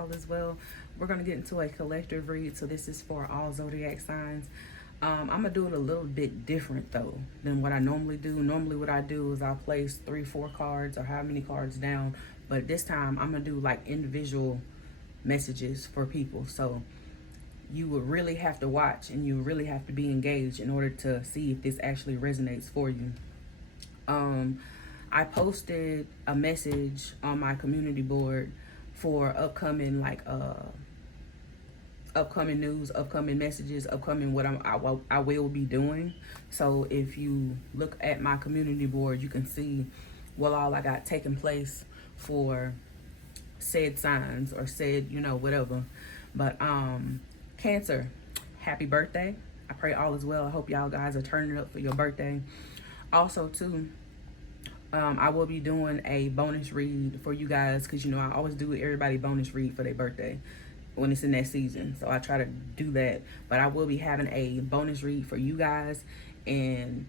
all is well. We're going to get into a collective read. So this is for all zodiac signs. I'm going to do it a little bit different though than what I normally do. Normally what I do is I'll place 3-4 cards or how many cards down. But this time I'm going to do like individual messages for people. So you would really have to watch and you really have to be engaged in order to see if this actually resonates for you. I posted a message on my community board for upcoming upcoming news, upcoming messages, upcoming what I will be doing. So if you look at my community board, you can see what all I got taking place for said signs or said, whatever. But Cancer, happy birthday. I pray all is well. I hope y'all guys are turning up for your birthday. Also too, I will be doing a bonus read for you guys because I always do everybody bonus read for their birthday when it's in that season. So I try to do that. But I will be having a bonus read for you guys and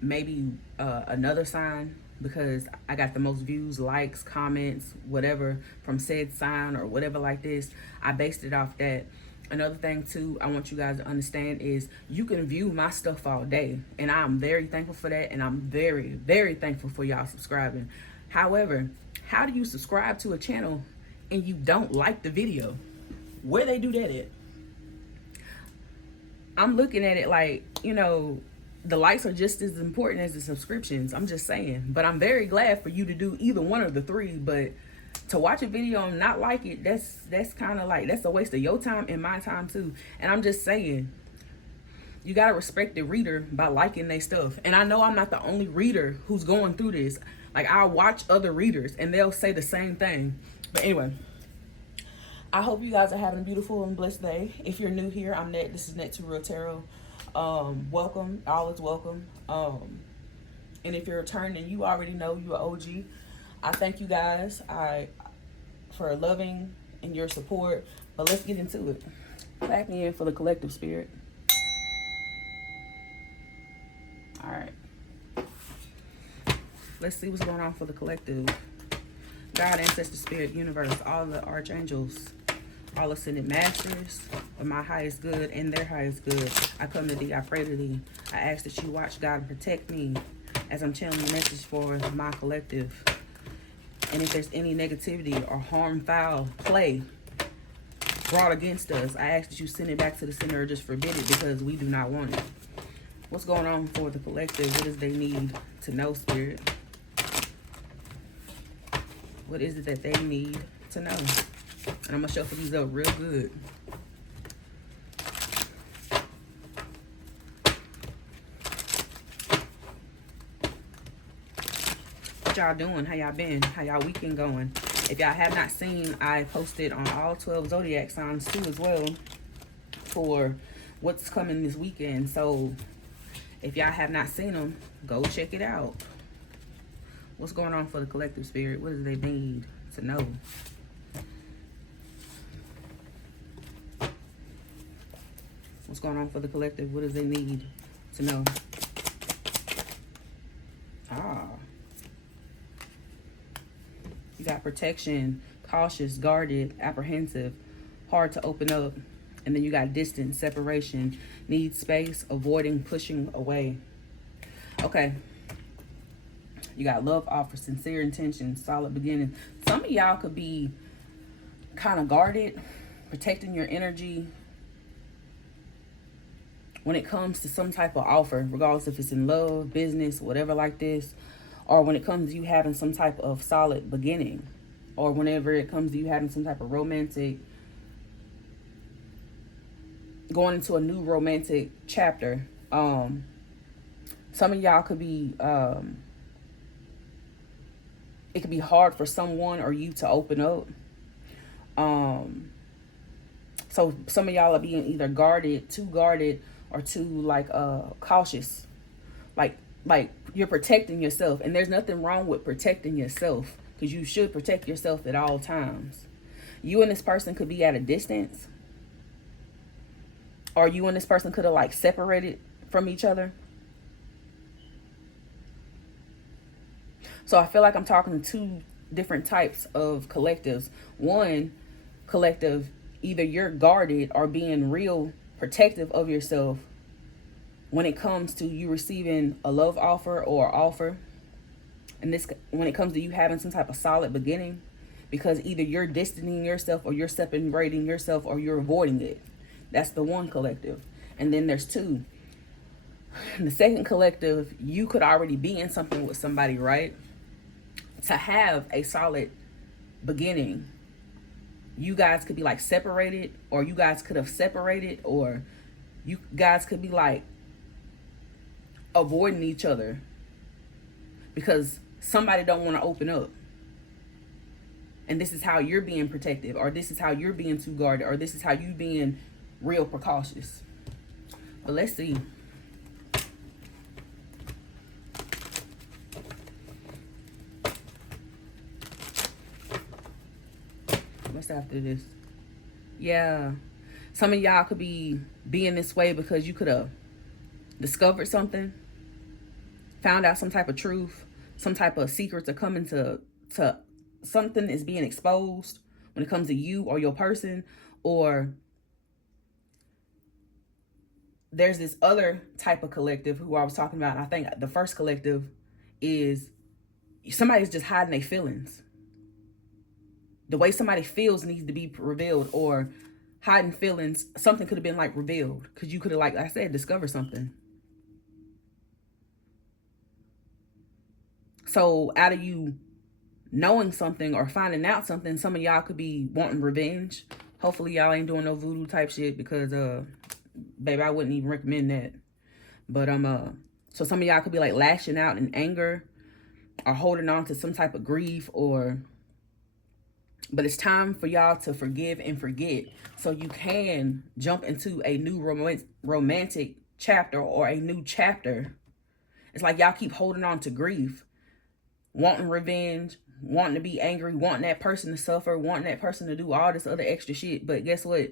maybe another sign because I got the most views, likes, comments, whatever from said sign or whatever like this. I based it off that. Another thing too I want you guys to understand is you can view my stuff all day and I'm very thankful for that, and I'm very, very thankful for y'all subscribing. However, how do you subscribe to a channel and you don't like the video? Where they do that at? I'm looking at it like, the likes are just as important as the subscriptions. I'm just saying. But I'm very glad for you to do either one of the three. But to watch a video and not like it, that's kind of like, that's a waste of your time and my time too. And I'm just saying, you got to respect the reader by liking their stuff. And I know I'm not the only reader who's going through this. Like, I watch other readers and they'll say the same thing. But anyway, I hope you guys are having a beautiful and blessed day. If you're new here, I'm Net. This is Net to Real Tarot. Welcome. All is welcome. And if you're returning, you already know you're OG. I thank you guys for loving and your support. But let's get into it. Back in for the collective spirit. All right. Let's see what's going on for the collective. God, ancestor, spirit, universe, all the archangels, all ascended masters of my highest good and their highest good. I come to thee, I pray to thee. I ask that you watch, God, and protect me as I'm channeling a message for my collective. And if there's any negativity or harm, foul play brought against us, I ask that you send it back to the center or just forbid it because we do not want it. What's going on for the collective? What does they need to know, spirit? What is it that they need to know? And I'm going to shuffle these up real good. What y'all doing? How y'all been? How y'all weekend going? If y'all have not seen, I posted on all 12 zodiac signs too as well for what's coming this weekend. So if y'all have not seen them, go check it out. What's going on for the collective spirit? What do they need to know? What's going on for the collective? What does they need to know? You got protection, cautious, guarded, apprehensive, hard to open up. And then you got distance, separation, need space, avoiding, pushing away. Okay. You got love offer, sincere intention, solid beginning. Some of y'all could be kind of guarded, protecting your energy when it comes to some type of offer, regardless if it's in love, business, whatever like this, or when it comes to you having some type of solid beginning, or whenever it comes to you having some type of romantic, going into a new romantic chapter. Some of y'all could be, it could be hard for someone or you to open up. So some of y'all are being either too guarded, or too cautious. Like you're protecting yourself. And there's nothing wrong with protecting yourself, because you should protect yourself at all times. You and this person could be at a distance, or you and this person could have separated from each other. So I feel like I'm talking to two different types of collectives. One, collective, either you're guarded or being real protective of yourself when it comes to you receiving a love offer or offer. And this, when it comes to you having some type of solid beginning, because either you're distancing yourself or you're separating yourself or you're avoiding it. That's the one collective. And then there's two. The second collective, you could already be in something with somebody, right? To have a solid beginning, you guys could be like separated, or you guys could have separated, or you guys could be like avoiding each other because somebody don't want to open up. And this is how you're being protective, or this is how you're being too guarded, or this is how you being real precautious. But let's see. What's after this? Yeah. Some of y'all could be being this way because you could have discovered something, found out some type of truth, some type of secrets are coming to something is being exposed when it comes to you or your person. Or there's this other type of collective who I was talking about. I think the first collective is somebody's just hiding their feelings. The way somebody feels needs to be revealed, or hiding feelings, something could have been like revealed because you could have, like I said, discovered something. So out of you knowing something or finding out something, some of y'all could be wanting revenge. Hopefully y'all ain't doing no voodoo type shit, because baby, I wouldn't even recommend that. But so some of y'all could be like lashing out in anger or holding on to some type of grief, but it's time for y'all to forgive and forget, so you can jump into a new romantic chapter or a new chapter. It's like y'all keep holding on to grief, wanting revenge, wanting to be angry, wanting that person to suffer, wanting that person to do all this other extra shit. But guess what?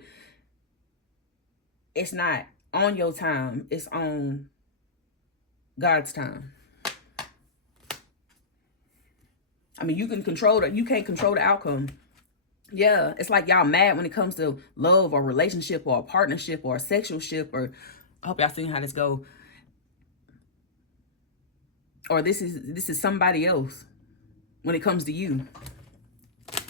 It's not on your time. It's on God's time. I mean, you can control you can't control the outcome. Yeah, it's like y'all mad when it comes to love or relationship or a partnership or a sexual ship, or I hope y'all seen how this go. Or this is somebody else when it comes to you.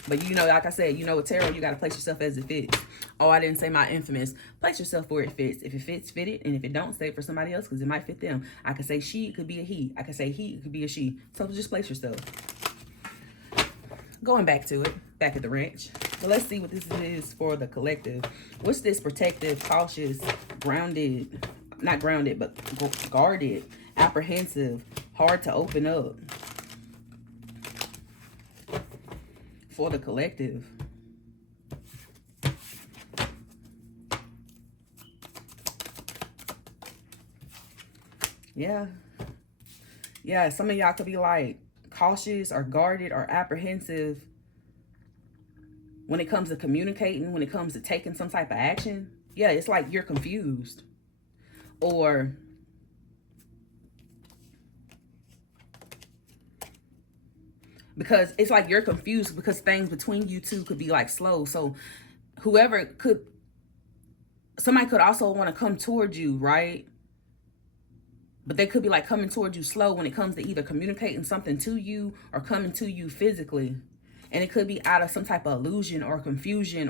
But you know, like I said, you know, with tarot, you got to place yourself as it fits. Oh, I didn't say my infamous. Place yourself where it fits. If it fits, fit it. And if it don't, stay it for somebody else, because it might fit them. I could say she, it could be a he. I could say he, it could be a she. So just place yourself. Going back to it, back at the ranch. So let's see what this is for the collective. What's this protective, cautious, grounded, not grounded, but guarded, apprehensive, hard to open up for the collective? Yeah, some of y'all could be like cautious or guarded or apprehensive when it comes to communicating, when it comes to taking some type of action. Yeah, it's like you're confused, or because it's like you're confused because things between you two could be like slow. So somebody could also want to come towards you, right? But they could be like coming towards you slow when it comes to either communicating something to you or coming to you physically. And it could be out of some type of illusion or confusion,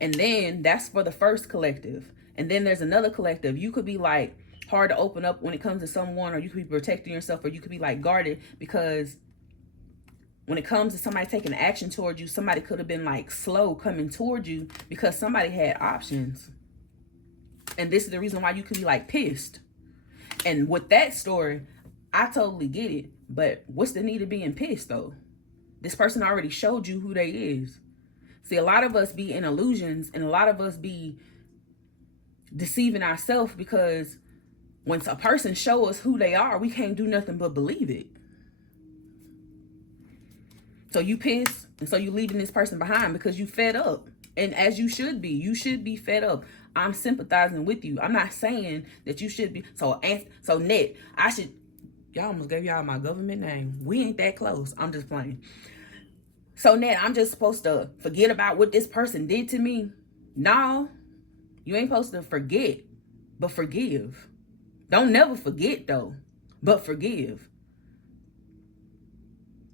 and then that's for the first collective. And then there's another collective. You could be like hard to open up when it comes to someone, or you could be protecting yourself, or you could be like guarded because when it comes to somebody taking action towards you, somebody could have been like slow coming towards you because somebody had options. And this is the reason why you could be like pissed. And with that story, I totally get it. But what's the need of being pissed though? This person already showed you who they is. See, a lot of us be in illusions, and a lot of us be deceiving ourselves, because once a person show us who they are, we can't do nothing but believe it. So you pissed, and so you leaving this person behind because you fed up. And as you should be fed up. I'm sympathizing with you. I'm not saying that you should be. So Net, Y'all almost gave y'all my government name. We ain't that close. I'm just playing. So now I'm just supposed to forget about what this person did to me? No, you ain't supposed to forget, but forgive. Don't never forget though, but forgive.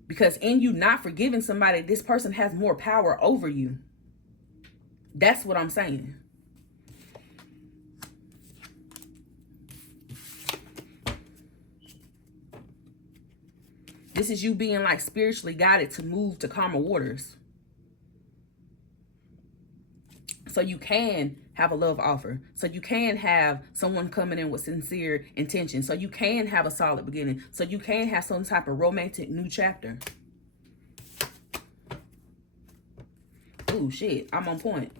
Because in you not forgiving somebody, this person has more power over you. That's what I'm saying. This is you being like spiritually guided to move to calmer waters. So you can have a love offer. So you can have someone coming in with sincere intention. So you can have a solid beginning. So you can have some type of romantic new chapter. Ooh, shit. I'm on point.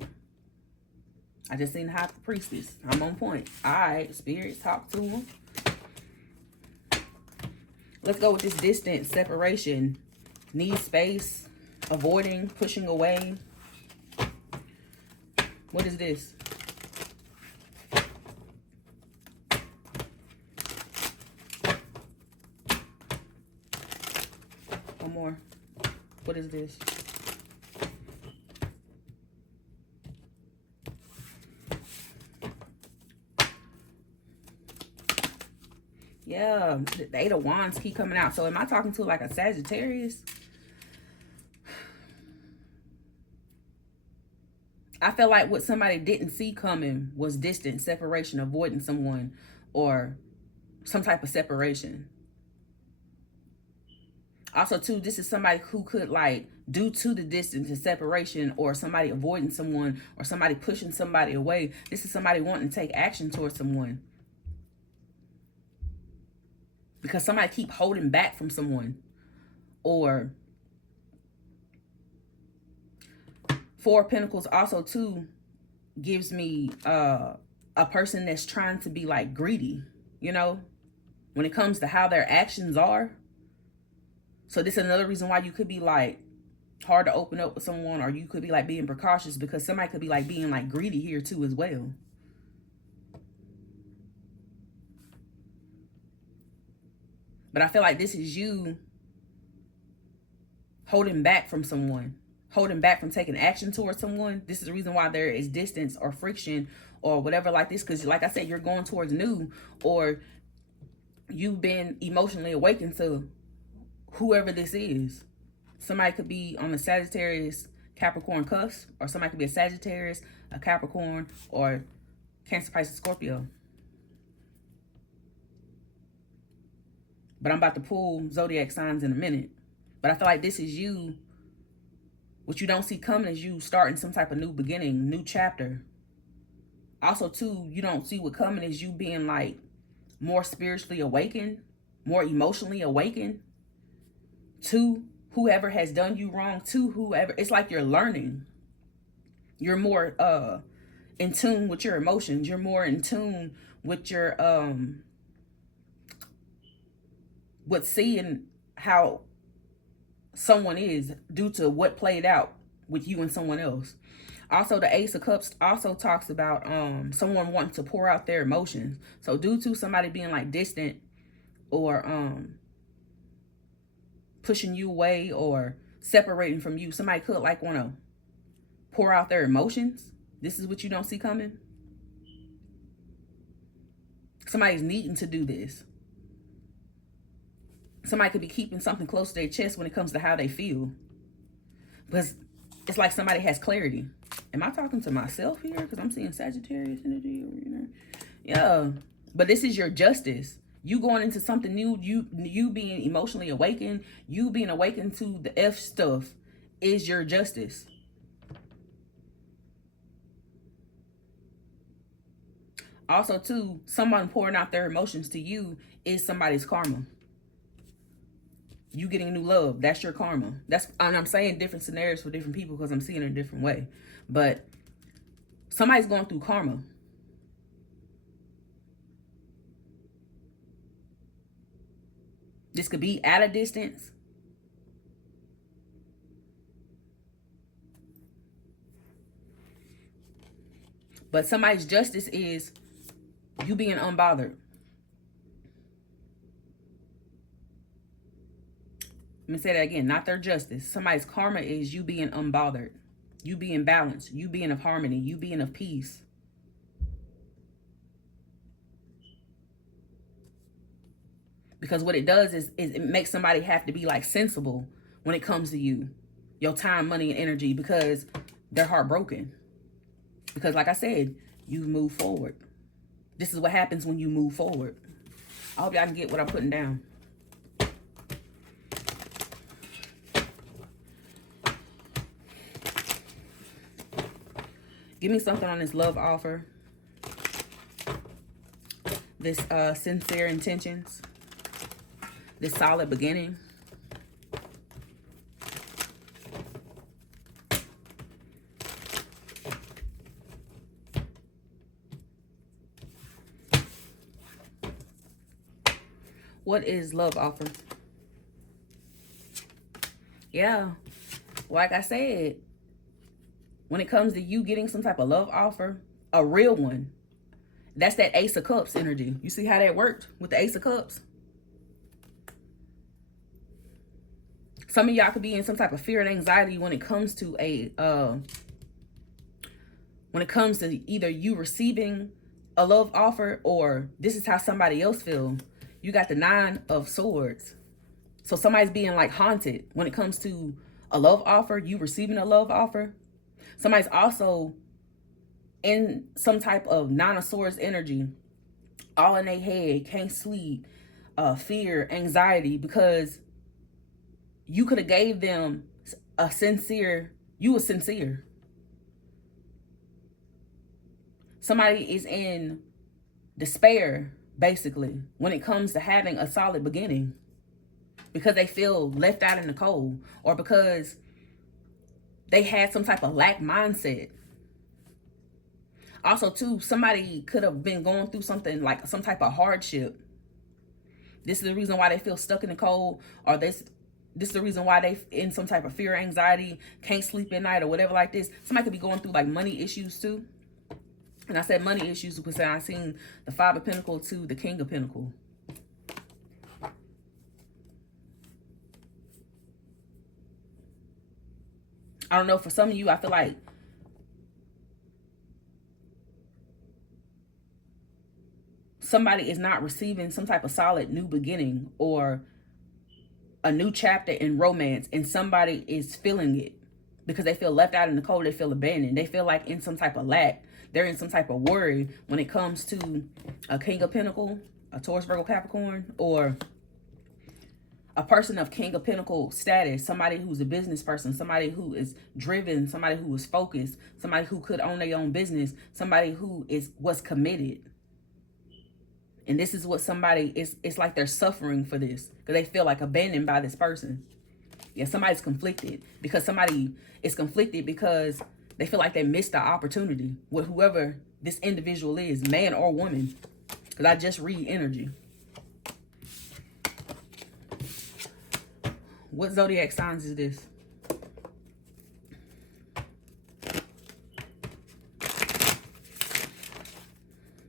I just seen the high priestess. I'm on point. All right, spirits, talk to them. Let's go with this distance, separation, need space, avoiding, pushing away. What is this? One more. What is this? Yeah, the Eight of Wands keep coming out. So am I talking to like a Sagittarius? I feel like what somebody didn't see coming was distance, separation, avoiding someone, or some type of separation. Also, too, this is somebody who could, like, due to the distance and separation, or somebody avoiding someone, or somebody pushing somebody away, this is somebody wanting to take action towards someone. Because somebody keep holding back from someone. Or Four of Pentacles also, too, gives me a person that's trying to be, like, greedy, you know, when it comes to how their actions are. So this is another reason why you could be, like, hard to open up with someone, or you could be, like, being precautious, because somebody could be, like, being, like, greedy here, too, as well. But I feel like this is you holding back from someone, holding back from taking action towards someone. This is the reason why there is distance or friction or whatever like this. Because like I said, you're going towards new, or you've been emotionally awakened to whoever this is. Somebody could be on the Sagittarius Capricorn cusp, or somebody could be a Sagittarius, a Capricorn, or Cancer, Pisces, Scorpio. But I'm about to pull zodiac signs in a minute. But I feel like this is you. What you don't see coming is you starting some type of new beginning, new chapter. Also, too, you don't see what coming is you being, like, more spiritually awakened, more emotionally awakened to whoever has done you wrong, to whoever. It's like you're learning. You're more in tune with your emotions. You're more in tune with your with seeing how someone is due to what played out with you and someone else. Also, the Ace of Cups also talks about someone wanting to pour out their emotions. So due to somebody being, like, distant, or pushing you away, or separating from you, somebody could, like, want to pour out their emotions. This is what you don't see coming. Somebody's needing to do this. Somebody could be keeping something close to their chest when it comes to how they feel. Because it's like somebody has clarity. Am I talking to myself here? Because I'm seeing Sagittarius energy. Yeah. But this is your justice. You going into something new. You being emotionally awakened. You being awakened to the F stuff is your justice. Also, too, someone pouring out their emotions to you is somebody's karma. You getting new love, that's your karma. And I'm saying different scenarios for different people because I'm seeing it a different way. But somebody's going through karma. This could be at a distance. But somebody's justice is you being unbothered. me say that again. Not their justice. Somebody's karma is you being unbothered. You being balanced. You being of harmony. You being of peace. Because what it does is it makes somebody have to be like sensible when it comes to you. Your time, money, and energy, because they're heartbroken. Because like I said, you move forward. This is what happens when you move forward. I hope y'all can get what I'm putting down. Give me something on this love offer. This sincere intentions. This solid beginning. What is love offer? Yeah, like I said, when it comes to you getting some type of love offer, a real one, that's that Ace of Cups energy. You see how that worked with the Ace of Cups? Some of y'all could be in some type of fear and anxiety when it comes to either you receiving a love offer, or this is how somebody else feels. You got the 9 of Swords. So somebody's being like haunted when it comes to a love offer, you receiving a love offer. Somebody's also in some type of 9 of Swords energy, all in their head, can't sleep, fear, anxiety, because you could have gave them you were sincere. Somebody is in despair, basically, when it comes to having a solid beginning, because they feel left out in the cold, or because they had some type of lack mindset. Also, too, somebody could have been going through something like some type of hardship. This is the reason why they feel stuck in the cold, or this is the reason why they in some type of fear, anxiety, can't sleep at night, or whatever like this. Somebody could be going through like money issues too. And I said money issues because I seen the 5 of Pentacles to the King of Pentacles. I don't know, for some of you, I feel like somebody is not receiving some type of solid new beginning or a new chapter in romance, and somebody is feeling it because they feel left out in the cold. They feel abandoned. They feel like in some type of lack. They're in some type of worry when it comes to a King of Pentacles, a Taurus, Virgo, Capricorn, or a person of King of Pentacles status, somebody who's a business person, somebody who is driven, somebody who is focused, somebody who could own their own business, somebody who was committed. And this is what somebody is, it's like they're suffering for this because they feel like abandoned by this person. Yeah, somebody's conflicted because somebody is conflicted because they feel like they missed the opportunity with whoever this individual is, man or woman. Because I just read energy. What zodiac signs is this?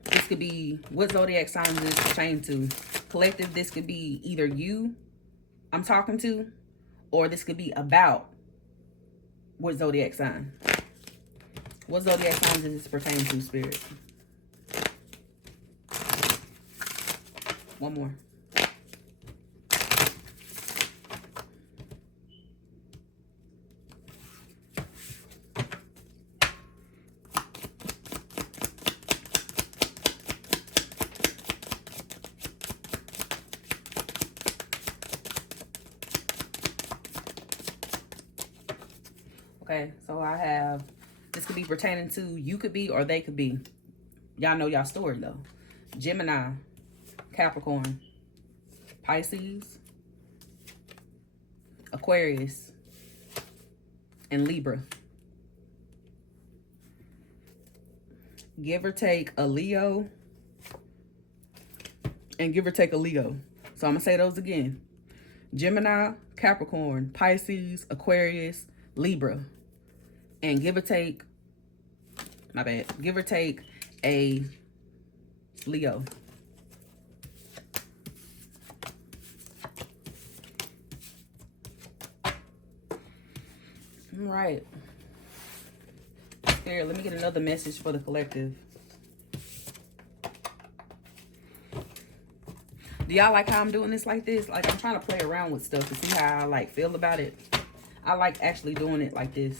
This could be, what zodiac signs is this pertain to? Collective, this could be either you I'm talking to, or this could be about what zodiac sign. What zodiac signs does this pertain to, Spirit? One more. Okay, so I have, this could be pertaining to you could be or they could be. Y'all know y'all story though. Gemini, Capricorn, Pisces, Aquarius, and Libra. Give or take a Leo and give or take a Leo. So I'm going to say those again. Gemini, Capricorn, Pisces, Aquarius, Libra. And give or take, my bad, give or take a Leo. All right. Here, let me get another message for the collective. Do y'all like how I'm doing this like this? Like, I'm trying to play around with stuff to see how I like feel about it. I like actually doing it like this.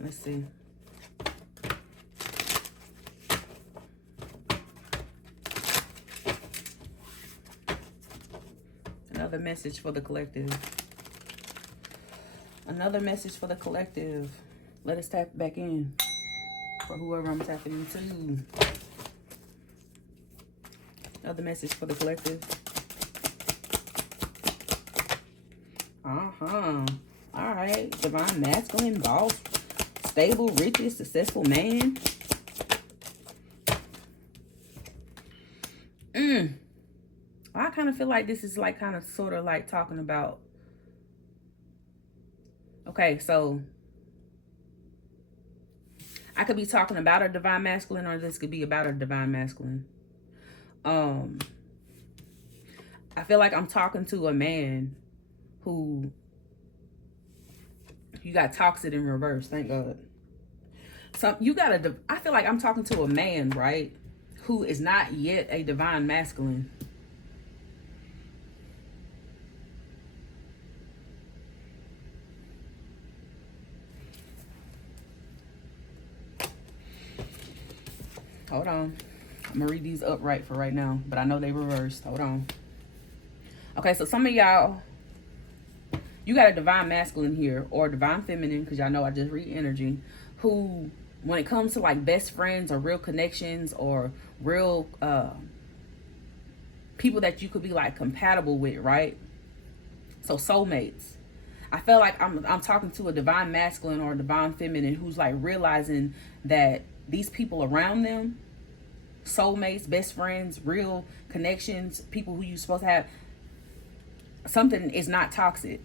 Let's see. Another message for the collective. Another message for the collective. Let us tap back in for whoever I'm tapping into. Another message for the collective. All right. Divine masculine, boss, stable, richest, successful man. I kind of feel like this is like kind of sort of like talking about. Okay, so I could be talking about a divine masculine, or this could be about a divine masculine. I feel like I'm talking to a man who, you got toxic in reverse, thank God. So you got I feel like I'm talking to a man, right, who is not yet a divine masculine. Hold on. I'm gonna read these upright for right now, but I know they reversed. Hold on. Okay, so some of y'all, you got a divine masculine here, or divine feminine, because y'all know I just read energy, who, when it comes to like best friends or real connections or real people that you could be like compatible with, right? So soulmates. I feel like I'm talking to a divine masculine or a divine feminine who's like realizing that these people around them, soulmates, best friends, real connections, people who you're supposed to have, something is not toxic.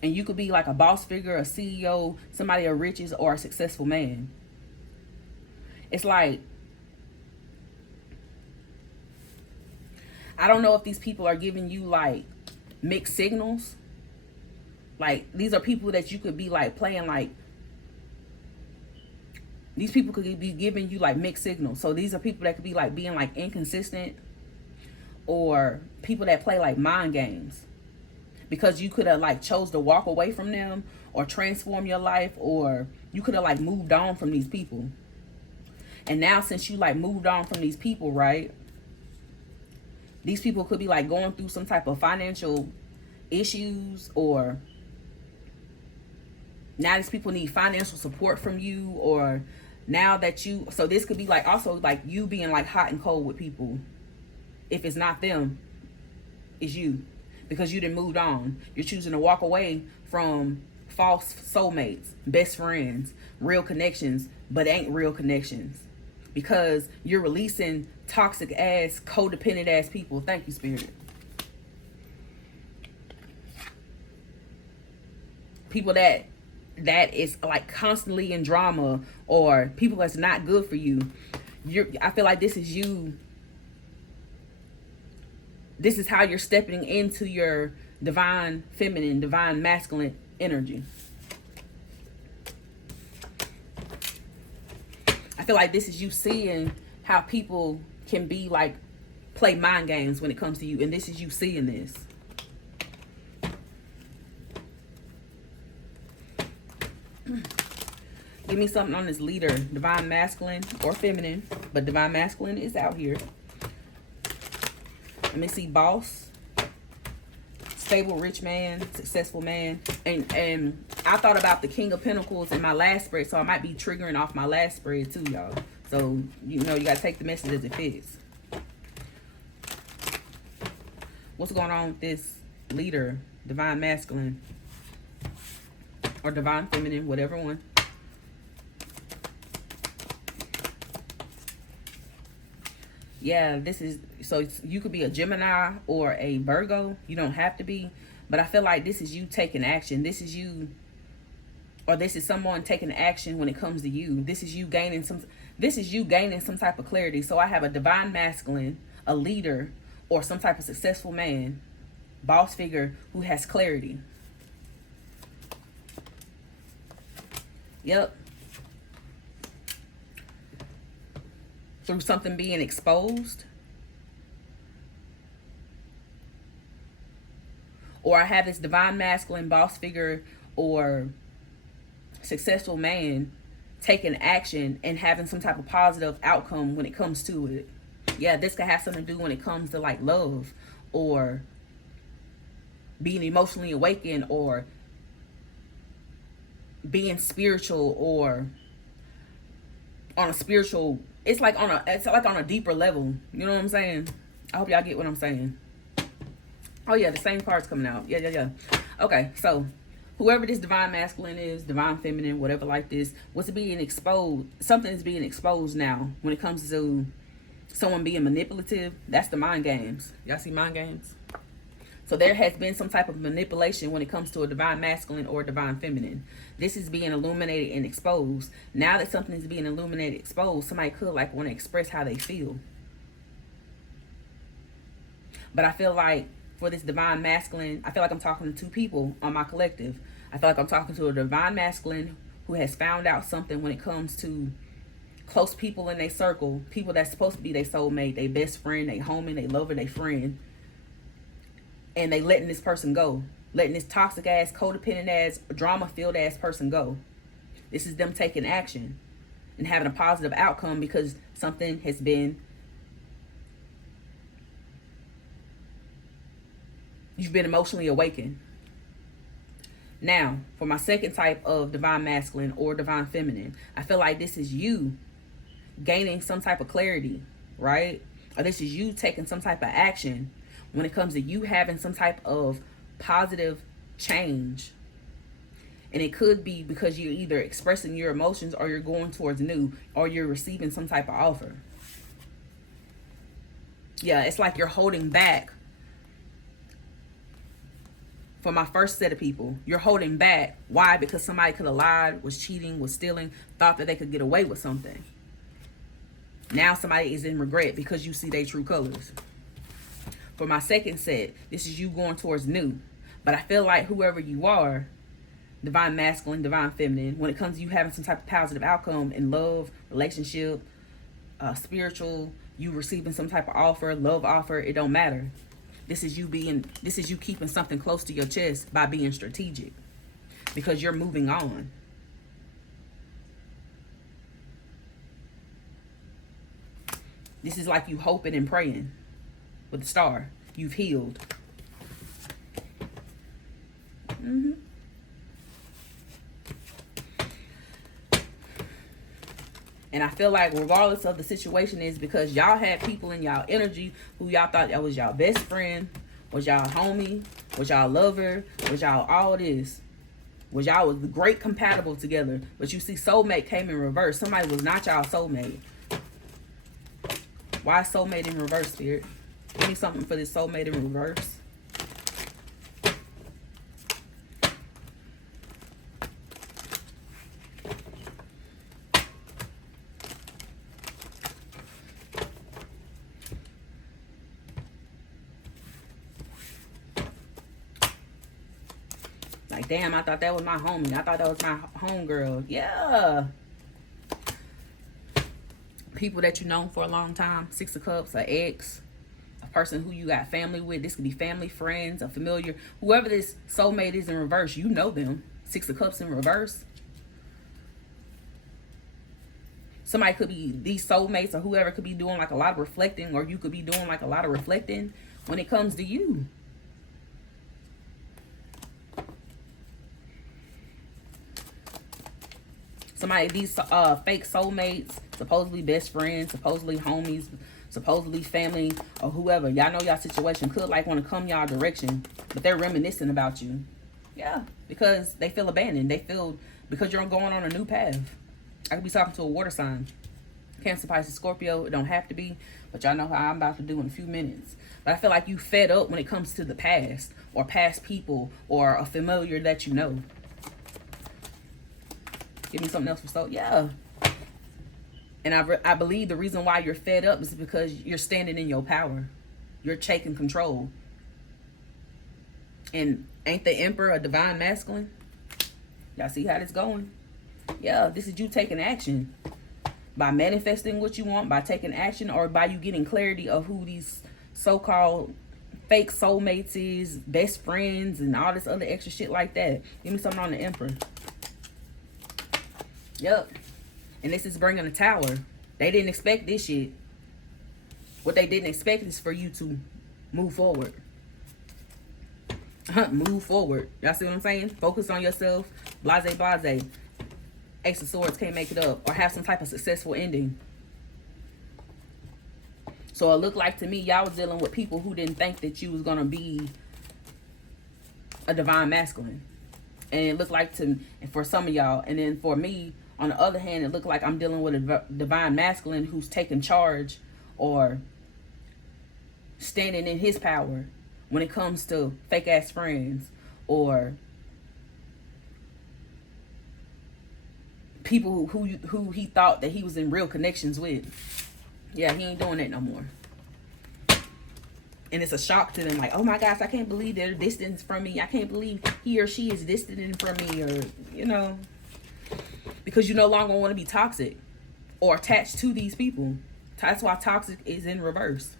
And you could be like a boss figure, a CEO, somebody of riches, or a successful man. It's like, I don't know if these people are giving you like mixed signals. Like, these are people that you could be like playing like, these people could be giving you like mixed signals. So these are people that could be like being like inconsistent, or people that play like mind games, because you could have like chose to walk away from them or transform your life, or you could have like moved on from these people. And now since you like moved on from these people, right, these people could be like going through some type of financial issues, or now these people need financial support from you, or now that you, so this could be like also like you being like hot and cold with people. If it's not them, it's you, because you done moved on. You're choosing to walk away from false soulmates, best friends, real connections, but ain't real connections, because you're releasing toxic ass, codependent ass people. Thank you, Spirit. People that is like constantly in drama, or people that's not good for you. I feel like this is you. This is how you're stepping into your divine feminine, divine masculine energy. I feel like this is you seeing how people can be like, play mind games when it comes to you. And this is you seeing this. Give me something on this leader, divine masculine or feminine, but divine masculine is out here. Let me see, boss, stable, rich man, successful man. And I thought about the King of Pentacles in my last spread, so I might be triggering off my last spread too, y'all. So, you know, you got to take the message as it fits. What's going on with this leader, divine masculine or divine feminine, whatever one? Yeah, this is, so you could be a Gemini or a Virgo. You don't have to be, But I feel like this is you taking action. This is you, or this is someone taking action when it comes to you. This is you gaining some type of clarity. So I have a divine masculine, a leader, or some type of successful man, boss figure who has clarity. Yep. Through something being exposed. Or I have this divine masculine boss figure or successful man taking action and having some type of positive outcome when it comes to it. Yeah, this could have something to do when it comes to like love or being emotionally awakened or being spiritual or on a spiritual, it's like on a deeper level. You know what I'm saying? I hope y'all get what I'm saying. Oh yeah, the same card's coming out. Yeah. Okay, so whoever this divine masculine is, divine feminine, whatever like this, what's being exposed, something is being exposed now when it comes to someone being manipulative. That's the mind games. Y'all see mind games? So there has been some type of manipulation when it comes to a divine masculine or divine feminine. This is being illuminated and exposed. Now that something is being illuminated, exposed, somebody could like want to express how they feel. But I feel like for this divine masculine, I feel like I'm talking to two people on my collective. I feel like I'm talking to a divine masculine who has found out something when it comes to close people in their circle, people that's supposed to be their soulmate, their best friend, their homie, their lover, their friend. And they letting this person go. Letting this toxic ass, codependent ass, drama filled ass person go. This is them taking action and having a positive outcome because something has been, you've been emotionally awakened. Now, for my second type of divine masculine or divine feminine, I feel like this is you gaining some type of clarity, right? Or this is you taking some type of action when it comes to you having some type of positive change. And it could be because you're either expressing your emotions or you're going towards new or you're receiving some type of offer. Yeah, it's like you're holding back. For my first set of people, you're holding back. Why? Because somebody could have lied, was cheating, was stealing, thought that they could get away with something. Now somebody is in regret because you see their true colors. For my second set, this is you going towards new. But I feel like whoever you are, divine masculine, divine feminine, when it comes to you having some type of positive outcome in love, relationship, spiritual, you receiving some type of offer, love offer, it don't matter. This is you keeping something close to your chest by being strategic because you're moving on. This is like you hoping and praying with the star. You've healed. And I feel like regardless of the situation is because y'all had people in y'all energy who y'all thought that was y'all best friend, was y'all homie, was y'all lover, was y'all all this. Was y'all was great compatible together. But you see soulmate came in reverse. Somebody was not y'all soulmate. Why soulmate in reverse, Spirit? Give me something for this soulmate in reverse. Like, damn, I thought that was my homie. I thought that was my homegirl. Yeah. People that you known for a long time. Six of Cups, an ex, a person who you got family with. This could be family, friends, a familiar. Whoever this soulmate is in reverse, you know them. Six of Cups in reverse. Somebody could be, these soulmates or whoever could be doing like a lot of reflecting, or you could be doing like a lot of reflecting when it comes to you. Somebody, these fake soulmates, supposedly best friends, supposedly homies, supposedly family, or whoever. Y'all know y'all situation could like want to come y'all direction, but they're reminiscing about you. Yeah, because they feel abandoned. They feel, because you're going on a new path. I could be talking to a water sign. Cancer, Pisces, Scorpio. It don't have to be, but y'all know how I'm about to do in a few minutes. But I feel like you fed up when it comes to the past or past people or a familiar that you know. Give me something else for soul. Yeah. And I believe the reason why you're fed up is because you're standing in your power. You're taking control. And ain't the Emperor a divine masculine? Y'all see how this going? Yeah, this is you taking action. By manifesting what you want, by taking action, or by you getting clarity of who these so-called fake soulmates is, best friends, and all this other extra shit like that. Give me something on the Emperor. Yep. And this is bringing a tower. They didn't expect this shit. What they didn't expect is for you to move forward. Move forward. Y'all see what I'm saying? Focus on yourself. Blase, blase. Ace of Swords, can't make it up. Or have some type of successful ending. So it looked like to me, y'all was dealing with people who didn't think that you was going to be a divine masculine. And it looked like for some of y'all. And then for me, on the other hand, it looked like I'm dealing with a divine masculine who's taking charge or standing in his power when it comes to fake ass friends or people who he thought that he was in real connections with. Yeah, he ain't doing that no more. And it's a shock to them, like, oh my gosh, I can't believe they're distant from me. I can't believe he or she is distant from me, or, you know, because you no longer want to be toxic or attached to these people. That's why toxic is in reverse.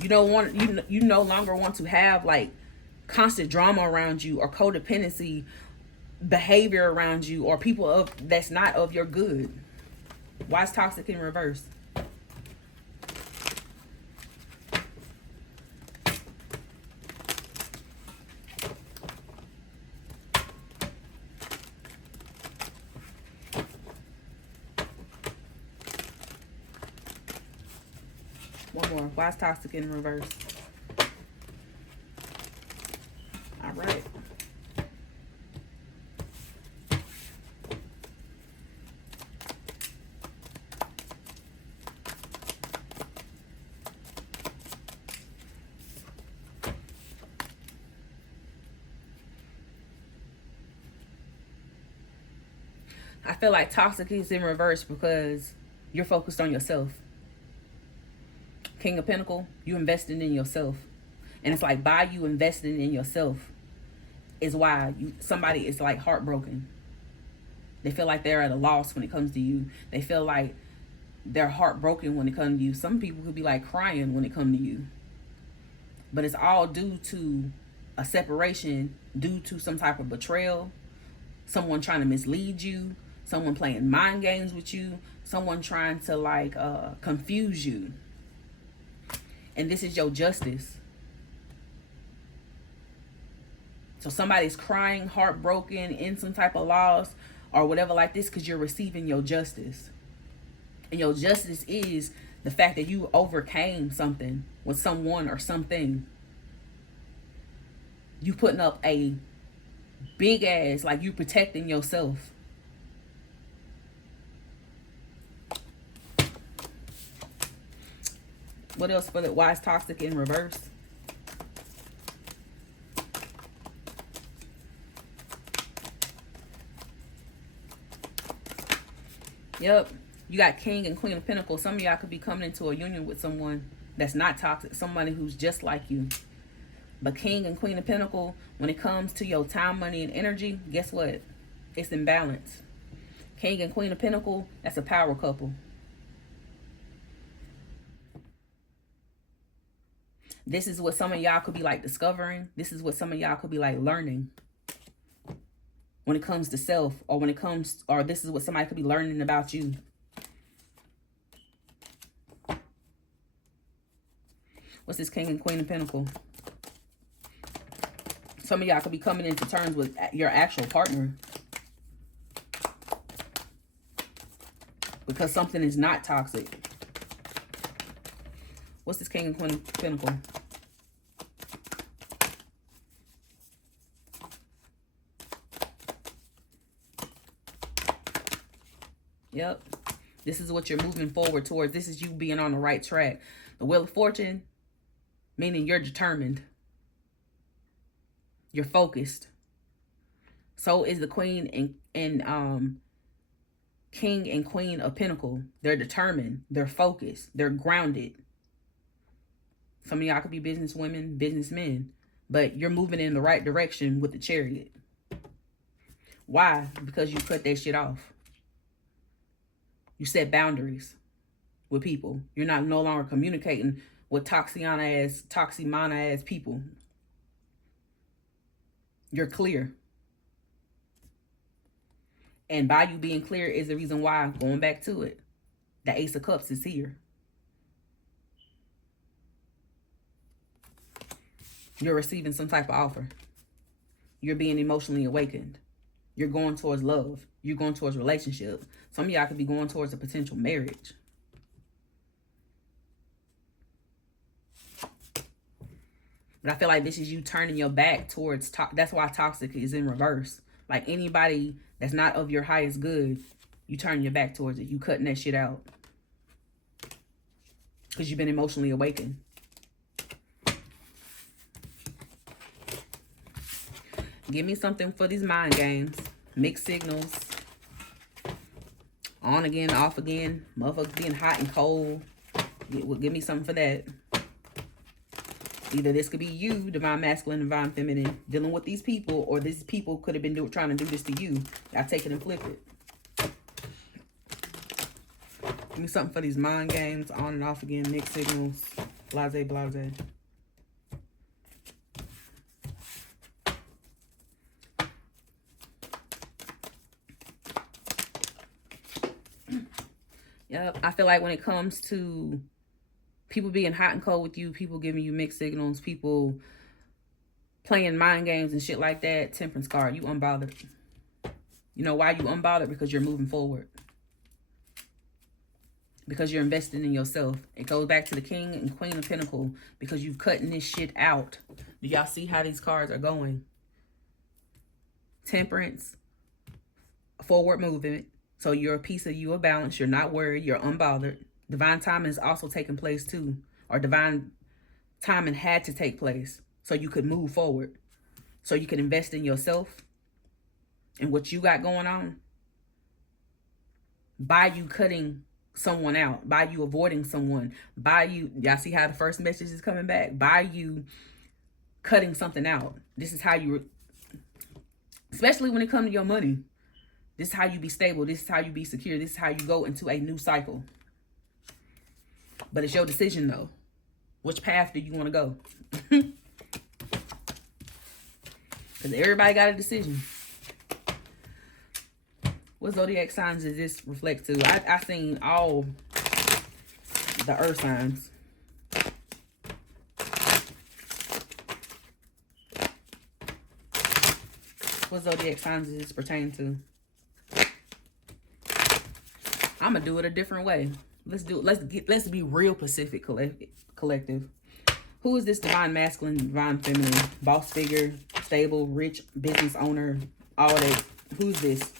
You don't want, you no longer want to have like constant drama around you or codependency behavior around you or people that's not of your good. Why is toxic in reverse? One more. Why is toxic in reverse? All right. I feel like toxic is in reverse because you're focused on yourself. King of Pentacle, you investing in yourself. And it's like by you investing in yourself is why somebody is like heartbroken. They feel like they're at a loss when it comes to you. They feel like they're heartbroken when it comes to you. Some people could be like crying when it comes to you. But it's all due to a separation, due to some type of betrayal, someone trying to mislead you, someone playing mind games with you, someone trying to like confuse you. And this is your justice. So somebody's crying, heartbroken, in some type of loss or whatever like this because you're receiving your justice. And your justice is the fact that you overcame something with someone or something. You putting up a big ass, like you protecting yourself. What else for the why is toxic in reverse? Yep. You got King and Queen of Pentacles. Some of y'all could be coming into a union with someone that's not toxic. Somebody who's just like you. But King and Queen of Pentacles, when it comes to your time, money, and energy, guess what? It's in balance. King and Queen of Pentacles, that's a power couple. This is what some of y'all could be like discovering. This is what some of y'all could be like learning. When it comes to self, or when it comes, or this is what somebody could be learning about you. What's this King and Queen of Pentacles? Some of y'all could be coming into terms with your actual partner. Because something is not toxic. What's this King and Queen of Pentacles? Yep. This is what you're moving forward towards. This is you being on the right track. The Wheel of Fortune, meaning you're determined. You're focused. So is the Queen and King and Queen of Pentacle. They're determined. They're focused. They're grounded. Some of y'all could be businesswomen, businessmen, but you're moving in the right direction with the Chariot. Why? Because you cut that shit off. You set boundaries with people. You're not no longer communicating with toximana ass people. You're clear. And by you being clear is the reason why, going back to it, the Ace of Cups is here. You're receiving some type of offer. You're being emotionally awakened. You're going towards love. You're going towards relationship. Some of y'all could be going towards a potential marriage. But I feel like this is you turning your back towards, that's why toxic is in reverse. Like anybody that's not of your highest good, you turn your back towards it. You cutting that shit out. Because you've been emotionally awakened. Give me something for these mind games. Mixed signals. On again, off again. Motherfuckers being hot and cold. Give me something for that. Either this could be you, divine masculine, divine feminine, dealing with these people, or these people could have been trying to do this to you. Y'all take it and flip it. Give me something for these mind games. On and off again. Mixed signals. Blase, blase. Yep, I feel like when it comes to people being hot and cold with you, people giving you mixed signals, people playing mind games and shit like that, Temperance card, you unbothered. You know why you unbothered? Because you're moving forward. Because you're investing in yourself. It goes back to the King and Queen of Pentacle, because you've cutting this shit out. Do y'all see how these cards are going? Temperance, forward movement. So you're a piece of you of balance. You're not worried. You're unbothered. Divine timing is also taking place too. Or divine timing had to take place so you could move forward. So you could invest in yourself and what you got going on. By you cutting someone out. By you avoiding someone. By you, y'all see how the first message is coming back? By you cutting something out. This is how you, especially when it comes to your money. This is how you be stable. This is how you be secure. This is how you go into a new cycle. But it's your decision, though. Which path do you want to go? Because everybody got a decision. What zodiac signs does this reflect to? I seen all the earth signs. What zodiac signs does this pertain to? I'm gonna do it a different way. Let's be real Pacific collective. Who is this divine masculine, divine feminine, boss figure, stable, rich, business owner, all that? Who's this?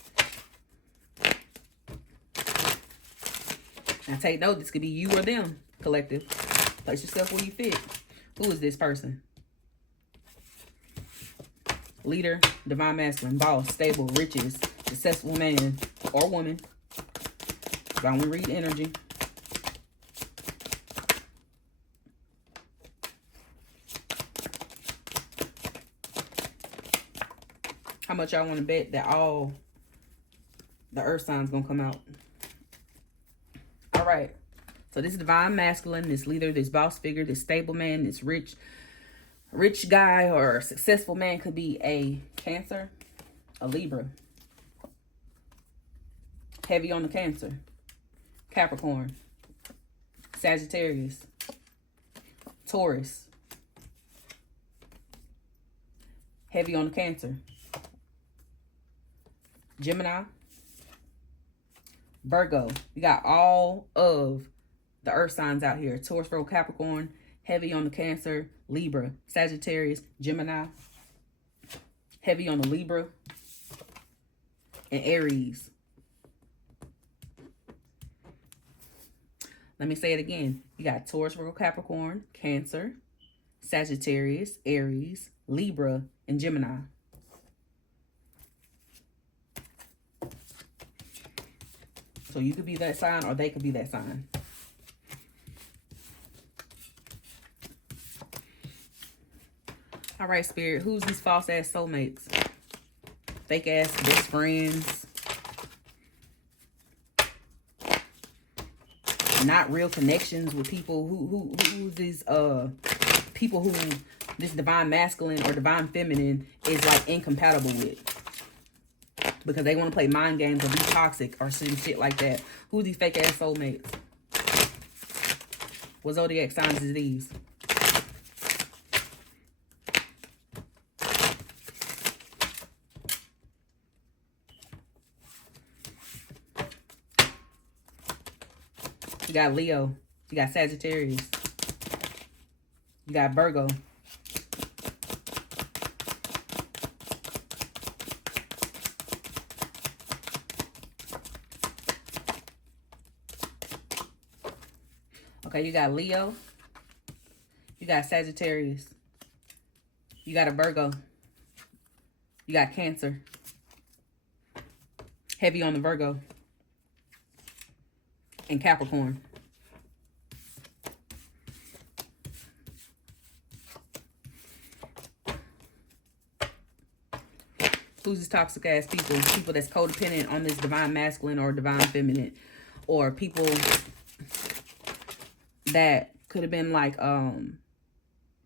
Now take note, this could be you or them, collective. Place yourself where you fit. Who is this person? Leader, divine masculine, boss, stable, riches, successful man or woman. I want to read energy. How much y'all want to bet that all the earth signs gonna come out? All right. So this divine masculine, this leader, this boss figure, this stable man, this rich guy or successful man could be a Cancer, a Libra. Heavy on the Cancer. Capricorn, Sagittarius, Taurus, heavy on the Cancer, Gemini, Virgo. We got all of the earth signs out here. Taurus, Virgo, Capricorn, heavy on the Cancer, Libra, Sagittarius, Gemini, heavy on the Libra, and Aries. Let me say it again. You got Taurus, Virgo, Capricorn, Cancer, Sagittarius, Aries, Libra, and Gemini. So you could be that sign or they could be that sign. All right, Spirit. Who's these false ass soulmates? Fake ass best friends. Not real connections with people who's these people who this divine masculine or divine feminine is like incompatible with. Because they want to play mind games or be toxic or some shit like that. Who's these fake ass soulmates? What zodiac signs is these? You got Leo. You got Sagittarius. You got Virgo. Okay, you got Leo. You got Sagittarius. You got a Virgo. You got Cancer. Heavy on the Virgo. And Capricorn. Who's these toxic ass people? People that's codependent on this divine masculine or divine feminine. Or people that could have been like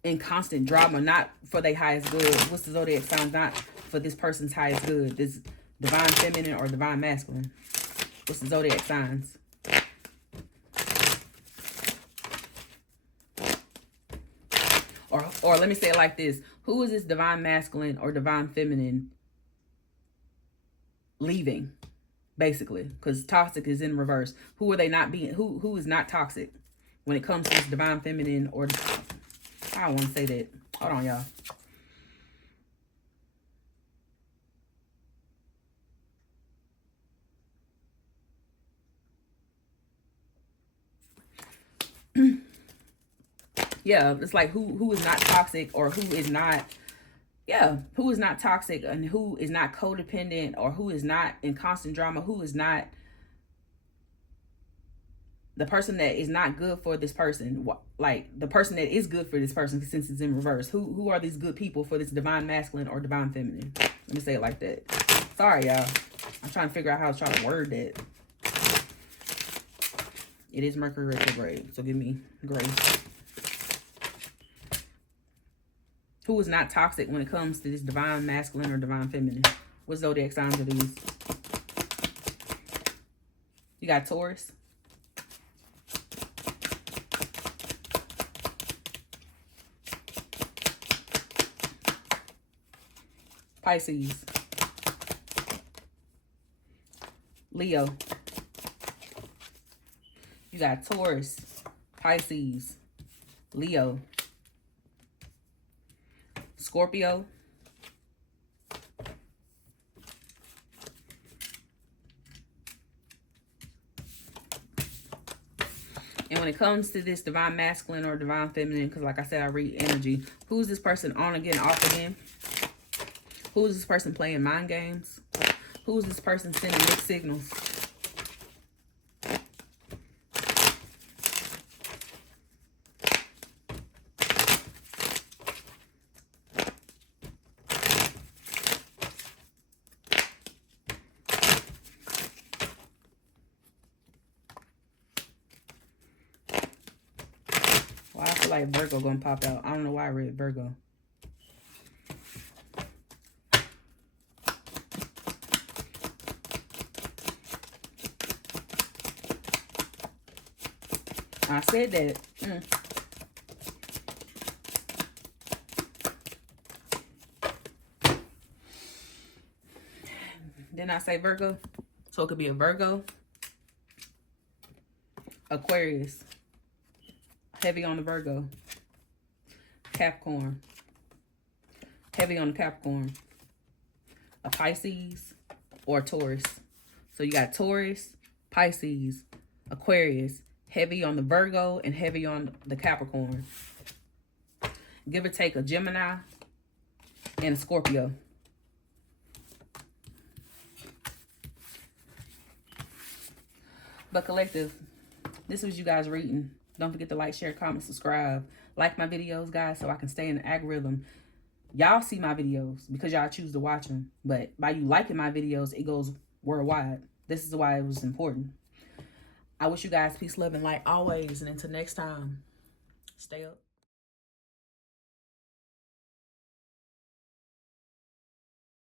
in constant drama, not for their highest good. What's the zodiac sign? Not for this person's highest good. This divine feminine or divine masculine. What's the zodiac signs? Or let me say it like this. Who is this divine masculine or divine feminine leaving? Basically. Because toxic is in reverse. Who are they not being? Who is not toxic when it comes to this divine feminine or... I don't want to say that. Hold on, y'all. Yeah, it's like who is not toxic or who is not, yeah, who is not toxic and who is not codependent or who is not in constant drama, who is not the person that is not good for this person, like the person that is good for this person since it's in reverse. Who are these good people for this divine masculine or divine feminine? Let me say it like that. Sorry, y'all. I'm trying to figure out how I was trying to word that. It is Mercury retrograde, so give me grace. Who is not toxic when it comes to this divine masculine or divine feminine? What zodiac signs are these? You got Taurus. Pisces. Leo. You got Taurus, Pisces, Leo, Scorpio, and when it comes to this divine masculine or divine feminine, because like I said, I read energy, who's this person on again, off again? Who's this person playing mind games? Who's this person sending mixed signals? Well, I feel like Virgo gonna pop out. I don't know why I read Virgo. I said that. Didn't I say Virgo? So it could be a Virgo, Aquarius, heavy on the Virgo, Capricorn, heavy on the Capricorn, a Pisces, or Taurus. So you got Taurus, Pisces, Aquarius, heavy on the Virgo, and heavy on the Capricorn. Give or take a Gemini and a Scorpio. But collective, this was you guys reading. Don't forget to like, share, comment, subscribe. Like my videos, guys, so I can stay in the algorithm. Y'all see my videos because y'all choose to watch them. But by you liking my videos, it goes worldwide. This is why it was important. I wish you guys peace, love, and light always. And until next time, stay up.